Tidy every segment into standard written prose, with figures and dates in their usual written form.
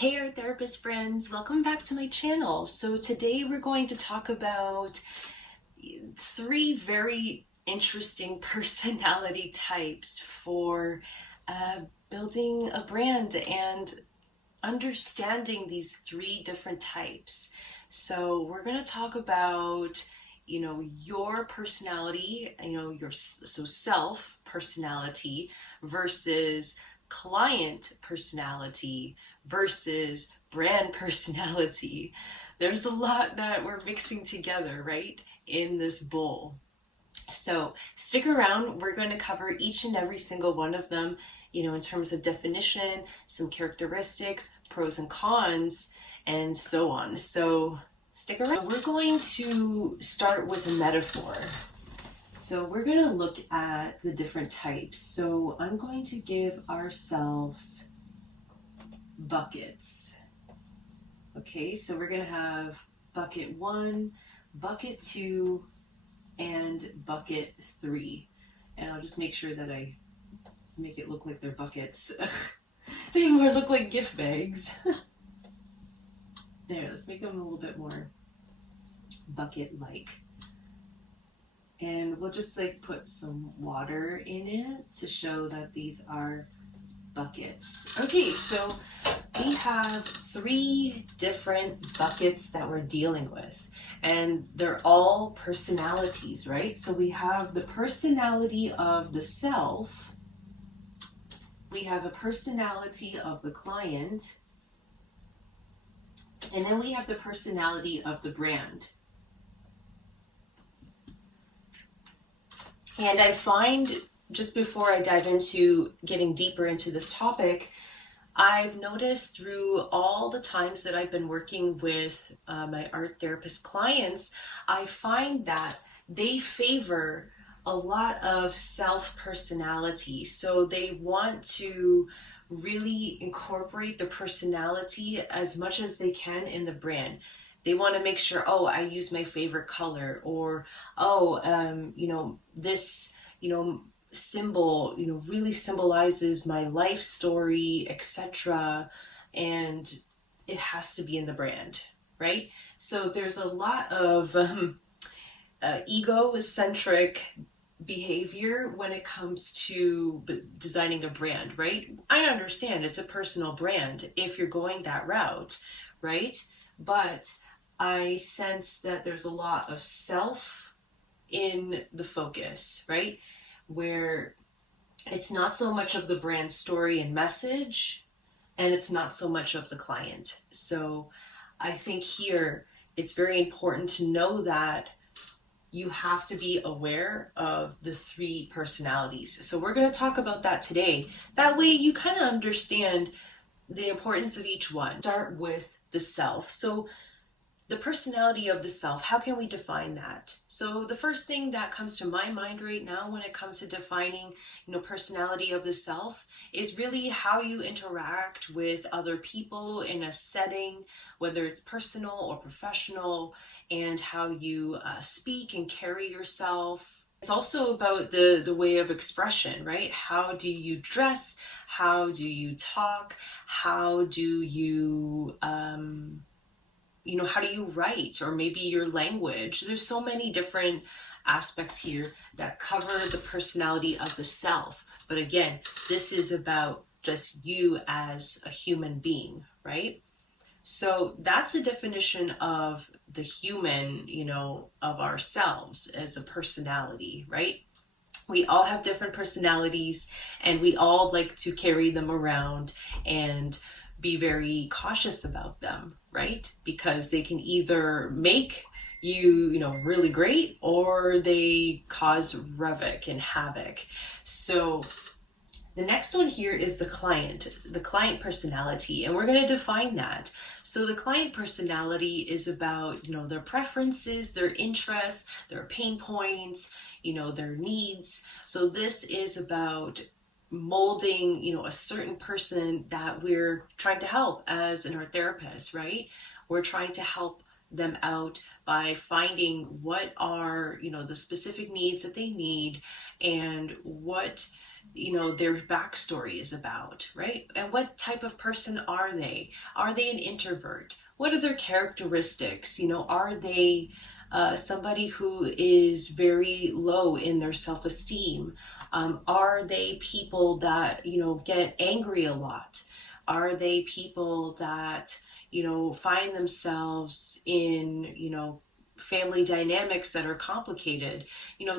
Hey art therapist friends, welcome back to my channel. So today we're going to talk about three very interesting personality types for building a brand and understanding these three different types. So we're going to talk about your personality, your self personality versus client personality versus brand personality. There's a lot that we're mixing together, right, in this bowl. So stick around. We're going to cover each and every single one of them, in terms of definition, some characteristics, pros and cons, and so on. So stick around. We're going to start with a metaphor. So we're going to look at the different types. So I'm going to give ourselves buckets. Okay, so we're going to have bucket 1, bucket 2, and bucket 3. And I'll just make sure that I make it look like they're buckets. They more look like gift bags. There, let's make them a little bit more bucket-like. And we'll just put some water in it to show that these are buckets. Okay, so we have 3 different buckets that we're dealing with, and they're all personalities, right? So we have the personality of the self, we have a personality of the client, and then we have the personality of the brand. And I find, just before I dive into getting deeper into this topic, I've noticed through all the times that I've been working with my art therapist clients, I find that they favor a lot of self-personality. So they want to really incorporate the personality as much as they can in the brand. They want to make sure, I use my favorite color, or, this, symbol, really symbolizes my life story, etc. And it has to be in the brand, right? So there's a lot of ego-centric behavior when it comes to designing a brand, right? I understand it's a personal brand if you're going that route, right? But I sense that there's a lot of self in the focus, right? Where it's not so much of the brand story and message, and it's not so much of the client. So I think here it's very important to know that you have to be aware of the 3 personalities. So we're going to talk about that today. That way you kind of understand the importance of each one. Start with the self. So the personality of the self, how can we define that? So the first thing that comes to my mind right now when it comes to defining, personality of the self is really how you interact with other people in a setting, whether it's personal or professional, and how you speak and carry yourself. It's also about the way of expression, right? How do you dress? How do you talk? How do you how do you write, or maybe your language? There's so many different aspects here that cover the personality of the self. But again, this is about just you as a human being, right? So that's the definition of the human, of ourselves as a personality, right? We all have different personalities, and we all like to carry them around and be very cautious about them, right? Because they can either make you, really great, or they cause revoc and havoc. So the next one here is the client personality, and we're going to define that. So the client personality is about, their preferences, their interests, their pain points, their needs. So this is about molding, a certain person that we're trying to help as an art therapist, right? We're trying to help them out by finding what are, the specific needs that they need, and what their backstory is about, right? And what type of person are they? Are they an introvert? What are their characteristics? Are they somebody who is very low in their self-esteem? Are they people that get angry a lot? Are they people that find themselves in family dynamics that are complicated?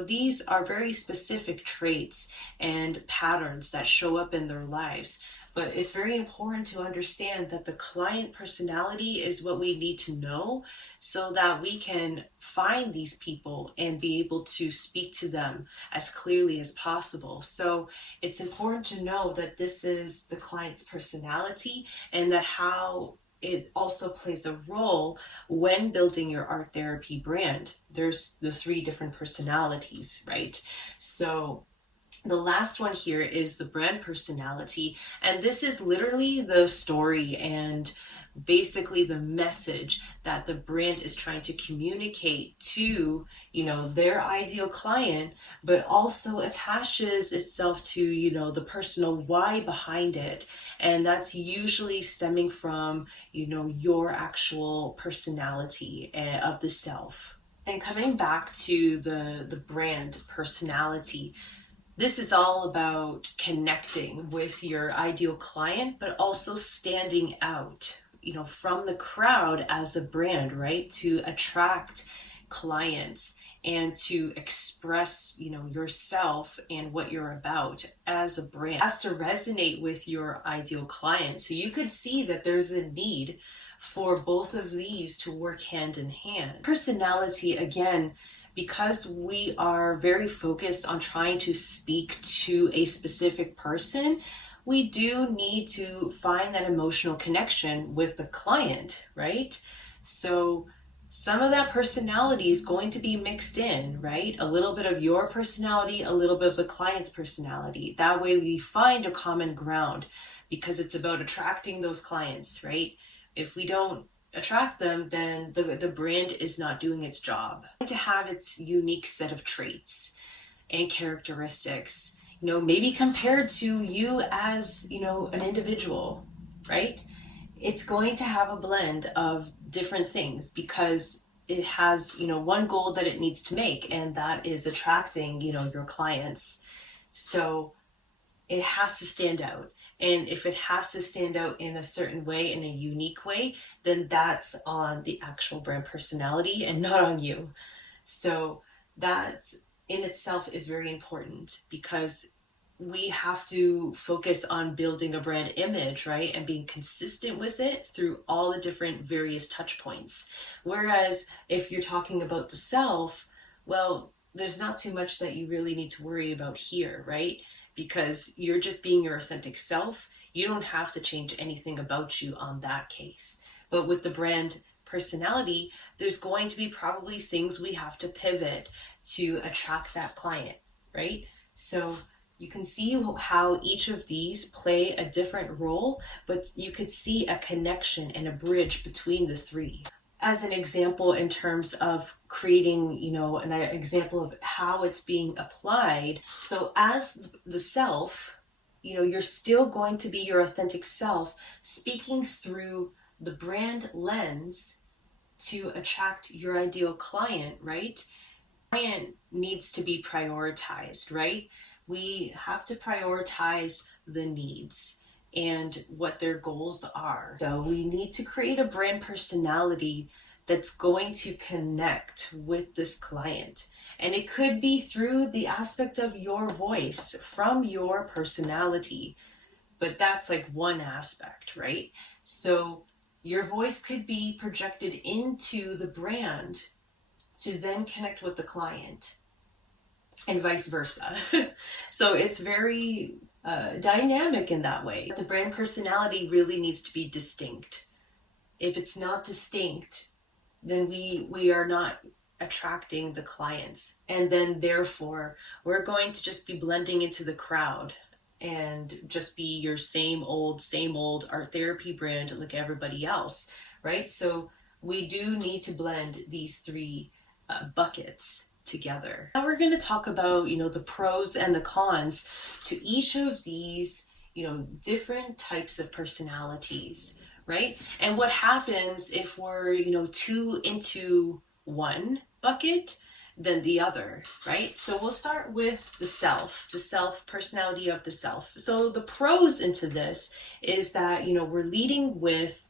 These are very specific traits and patterns that show up in their lives. But it's very important to understand that the client personality is what we need to know so that we can find these people and be able to speak to them as clearly as possible. So it's important to know that this is the client's personality, and that how it also plays a role when building your art therapy brand. There's the 3 different personalities, right? So the last one here is the brand personality, and this is literally the story and basically the message that the brand is trying to communicate to their ideal client, but also attaches itself to the personal why behind it. And that's usually stemming from your actual personality of the self. And coming back to the brand personality, this is all about connecting with your ideal client, but also standing out from the crowd as a brand, right? To attract clients and to express yourself and what you're about as a brand. It has to resonate with your ideal client. So you could see that there's a need for both of these to work hand in hand. Personality, again, because we are very focused on trying to speak to a specific person, we do need to find that emotional connection with the client, right? So some of that personality is going to be mixed in, right? A little bit of your personality, a little bit of the client's personality. That way we find a common ground, because it's about attracting those clients, right? If we don't attract them, then the brand is not doing its job. To have its unique set of traits and characteristics, maybe compared to you as, an individual, right? It's going to have a blend of different things because it has, one goal that it needs to make, and that is attracting, your clients. So it has to stand out. And if it has to stand out in a certain way, in a unique way, then that's on the actual brand personality and not on you. So that in itself is very important, because we have to focus on building a brand image, right? And being consistent with it through all the different various touch points. Whereas if you're talking about the self, well, there's not too much that you really need to worry about here, right? Because you're just being your authentic self. You don't have to change anything about you on that case. But with the brand personality, there's going to be probably things we have to pivot to attract that client, right? So you can see how each of these play a different role, but you could see a connection and a bridge between the 3. As an example, in terms of creating, an example of how it's being applied. So as the self, you're still going to be your authentic self, speaking through the brand lens to attract your ideal client, right? Client needs to be prioritized, right? We have to prioritize the needs and what their goals are. So we need to create a brand personality that's going to connect with this client. And it could be through the aspect of your voice from your personality, but that's like one aspect, right? So your voice could be projected into the brand to then connect with the client, and vice versa. So it's very dynamic in that way. The brand personality really needs to be distinct. If it's not distinct, then we are not attracting the clients, and then therefore we're going to just be blending into the crowd and just be your same old art therapy brand like everybody else, right? So we do need to blend these 3 buckets together. Now we're going to talk about, the pros and the cons to each of these, different types of personalities, right? And what happens if we're, too into one bucket than the other, right? So we'll start with the self personality of the self. So the pros into this is that, we're leading with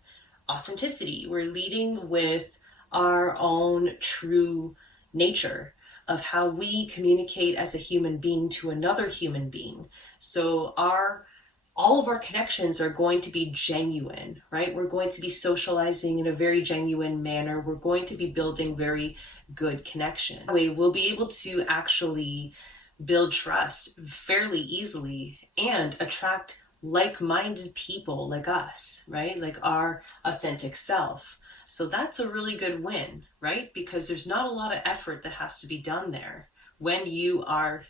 authenticity. We're leading with our own true nature of how we communicate as a human being to another human being. So all of our connections are going to be genuine, right? We're going to be socializing in a very genuine manner. We're going to be building very good connection. That way, we'll be able to actually build trust fairly easily and attract like-minded people like us, right? Like our authentic self. So that's a really good win, right? Because there's not a lot of effort that has to be done there when you are,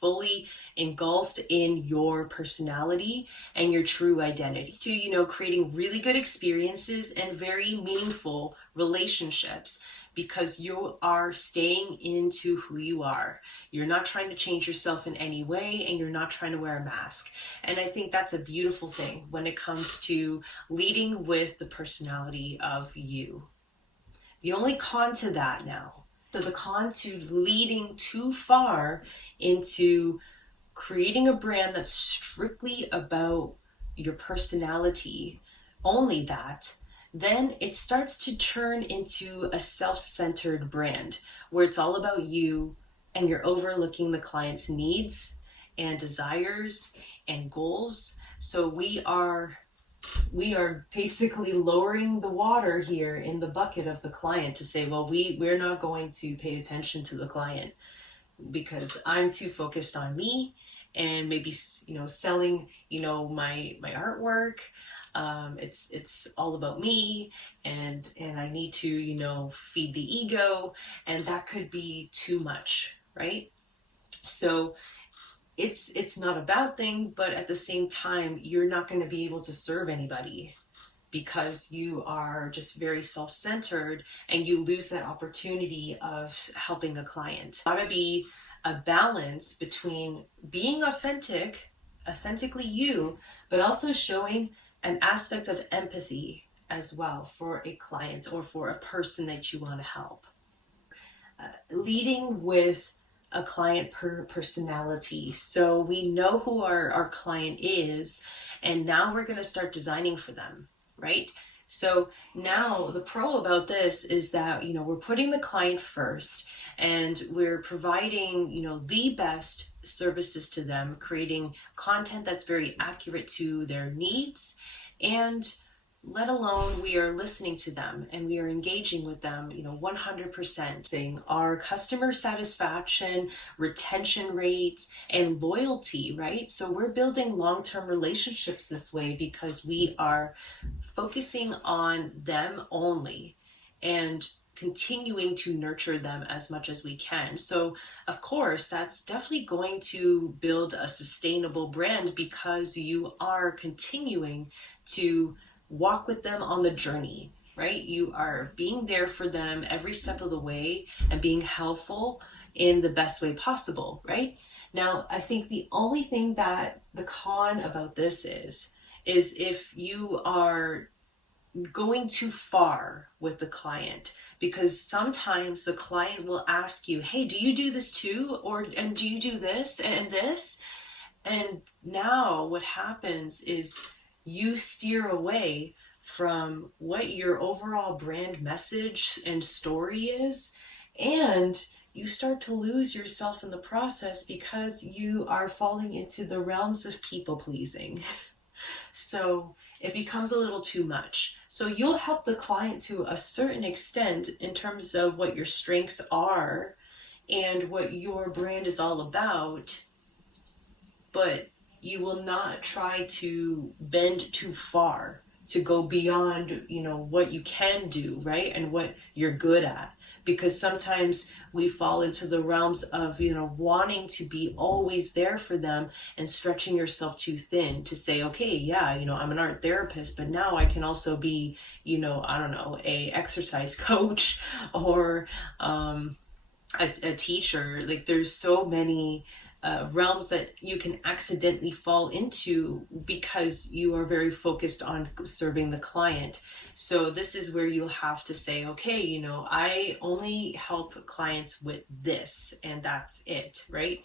fully engulfed in your personality and your true identity. To, creating really good experiences and very meaningful relationships because you are staying into who you are. You're not trying to change yourself in any way, and you're not trying to wear a mask. And I think that's a beautiful thing when it comes to leading with the personality of you. The only con to that now, so the con to leading too far into creating a brand that's strictly about your personality, only that, then it starts to turn into a self-centered brand where it's all about you and you're overlooking the client's needs and desires and goals. So we are basically lowering the water here in the bucket of the client to say, well, we're not going to pay attention to the client because I'm too focused on me and maybe, selling, my artwork. It's all about me, and I need to, feed the ego, and that could be too much, right? So it's not a bad thing, but at the same time, you're not going to be able to serve anybody because you are just very self-centered and you lose that opportunity of helping a client. Gotta be a balance between being authentically you, but also showing an aspect of empathy as well for a client or for a person that you want to help. Leading with a client personality. So we know who our client is, and now we're going to start designing for them, right? So now the pro about this is that, we're putting the client first and we're providing, the best services to them, creating content that's very accurate to their needs, and let alone we are listening to them and we are engaging with them, 100%. Saying our customer satisfaction, retention rates, and loyalty, right? So we're building long-term relationships this way because we are focusing on them only and continuing to nurture them as much as we can. So of course, that's definitely going to build a sustainable brand because you are continuing to walk with them on the journey, right? You are being there for them every step of the way and being helpful in the best way possible, right? Now, I think the only thing that the con about this is if you are going too far with the client, because sometimes the client will ask you, hey, do you do this too? And do you do this and this? And now what happens is you steer away from what your overall brand message and story is, and you start to lose yourself in the process because you are falling into the realms of people pleasing. So it becomes a little too much. So you'll help the client to a certain extent in terms of what your strengths are and what your brand is all about, but you will not try to bend too far to go beyond, what you can do, right? And what you're good at. Because sometimes we fall into the realms of, wanting to be always there for them and stretching yourself too thin to say, okay, yeah, I'm an art therapist, but now I can also be, I don't know, a exercise coach or, a teacher. Like there's so many realms that you can accidentally fall into because you are very focused on serving the client. So this is where you'll have to say, okay, I only help clients with this and that's it, right?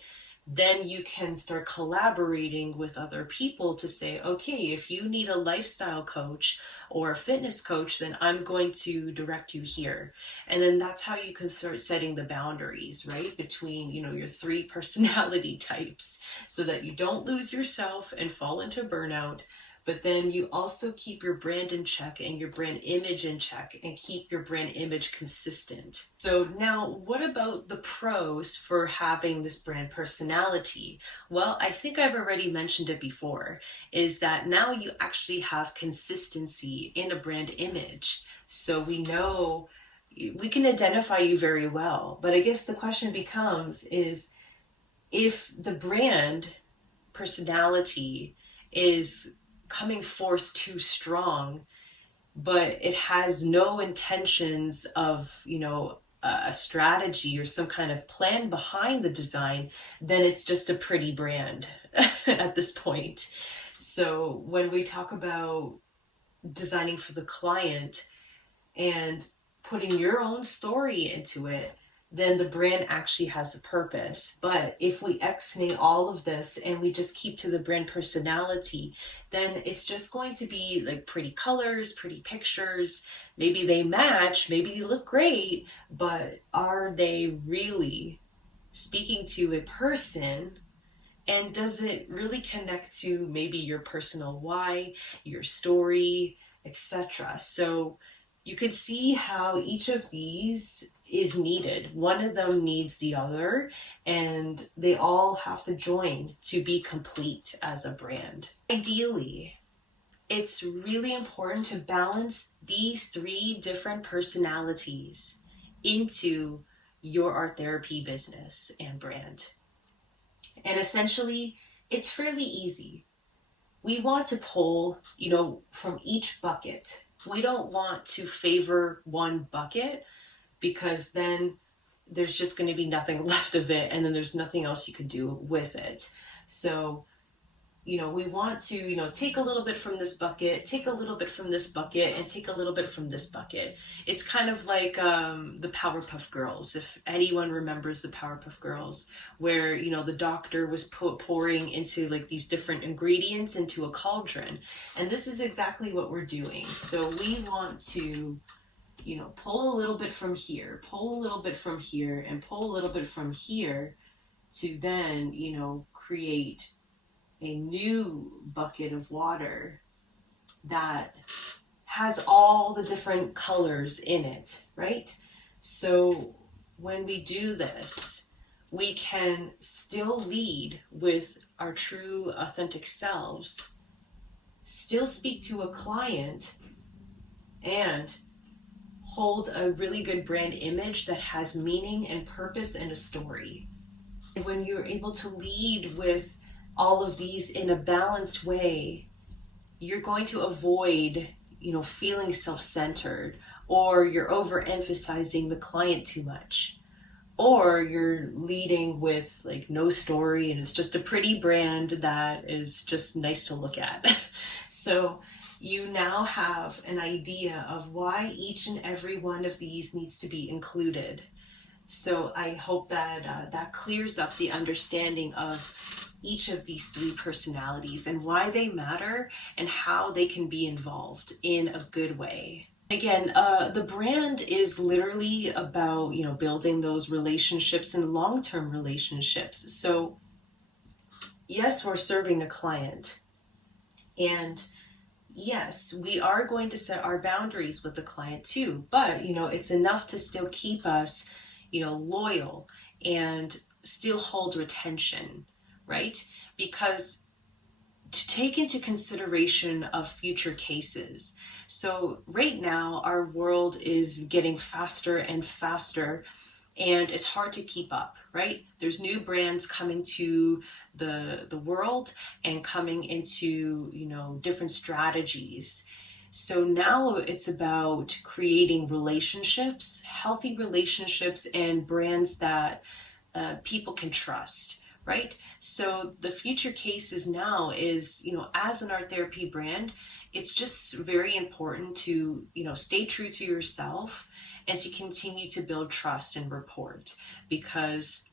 Then you can start collaborating with other people to say, okay, if you need a lifestyle coach or a fitness coach, then I'm going to direct you here. And then that's how you can start setting the boundaries, right? Between, your three personality types so that you don't lose yourself and fall into burnout. But then you also keep your brand in check and your brand image in check and keep your brand image consistent. So now, what about the pros for having this brand personality? Well, I think I've already mentioned it before, is that now you actually have consistency in a brand image. So we know we can identify you very well. But I guess the question becomes is if the brand personality is coming forth too strong, but it has no intentions of, a strategy or some kind of plan behind the design, then it's just a pretty brand at this point. So when we talk about designing for the client and putting your own story into it, then the brand actually has a purpose. But if we exnate all of this and we just keep to the brand personality, then it's just going to be like pretty colors, pretty pictures. Maybe they match, maybe they look great, but are they really speaking to a person? And does it really connect to maybe your personal why, your story, etc.? So you could see how each of these is needed. One of them needs the other, and they all have to join to be complete as a brand. Ideally, it's really important to balance these three different personalities into your art therapy business and brand. And essentially, it's fairly easy. We want to pull, from each bucket. We don't want to favor one bucket because then there's just going to be nothing left of it and then there's nothing else you can do with it. So, we want to, take a little bit from this bucket, take a little bit from this bucket, and take a little bit from this bucket. It's kind of like the Powerpuff Girls, if anyone remembers the Powerpuff Girls, where, the doctor was pouring into like these different ingredients into a cauldron. And this is exactly what we're doing. So we want to, pull a little bit from here, pull a little bit from here, and pull a little bit from here to then, create a new bucket of water that has all the different colors in it, right? So when we do this, we can still lead with our true authentic selves, still speak to a client, and hold a really good brand image that has meaning and purpose and a story. And when you're able to lead with all of these in a balanced way, you're going to avoid, feeling self-centered, or you're overemphasizing the client too much, or you're leading with like no story and it's just a pretty brand that is just nice to look at. So you now have an idea of why each and every one of these needs to be included. So I hope that that clears up the understanding of each of these three personalities and why they matter and how they can be involved in a good way. Again, the brand is literally about, building those relationships and long-term relationships. So yes, we're serving a client, and yes, we are going to set our boundaries with the client too, but, it's enough to still keep us, loyal and still hold retention, right? Because to take into consideration of future cases. So right now, our world is getting faster and faster, and it's hard to keep up, right? There's new brands coming to the world and coming into, different strategies. So now it's about creating relationships, healthy relationships, and brands that people can trust, right? So the future cases now is, as an art therapy brand, it's just very important to, stay true to yourself and to continue to build trust and rapport, because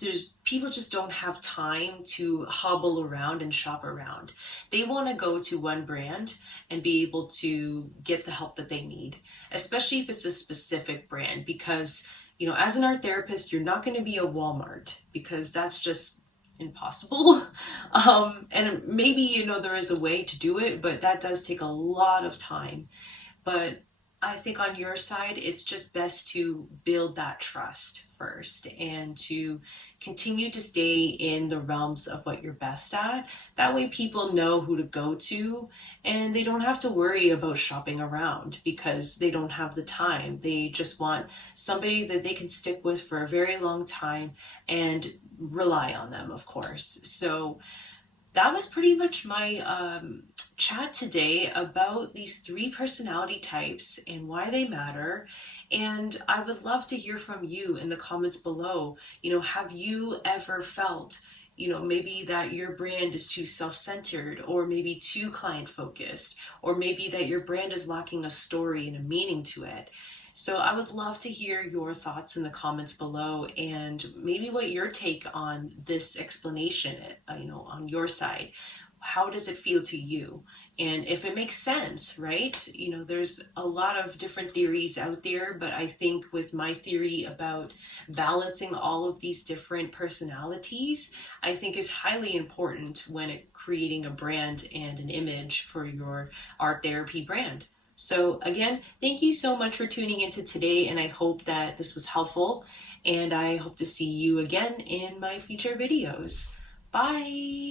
there's people just don't have time to hobble around and shop around. They want to go to one brand and be able to get the help that they need, especially if it's a specific brand, because as an art therapist, you're not going to be a Walmart, because that's just impossible. And maybe there is a way to do it, but that does take a lot of time. But I think on your side, it's just best to build that trust first and to continue to stay in the realms of what you're best at. That way people know who to go to and they don't have to worry about shopping around because they don't have the time. They just want somebody that they can stick with for a very long time and rely on them, of course. So that was pretty much my chat today about these three personality types and why they matter. And I would love to hear from you in the comments below. Have you ever felt, maybe that your brand is too self-centered, or maybe too client-focused, or maybe that your brand is lacking a story and a meaning to it? So I would love to hear your thoughts in the comments below, and maybe what your take on this explanation, on your side. How does it feel to you? And if it makes sense, right? There's a lot of different theories out there, but I think with my theory about balancing all of these different personalities, I think is highly important when creating a brand and an image for your art therapy brand. So again, thank you so much for tuning into today, and I hope that this was helpful, and I hope to see you again in my future videos. Bye!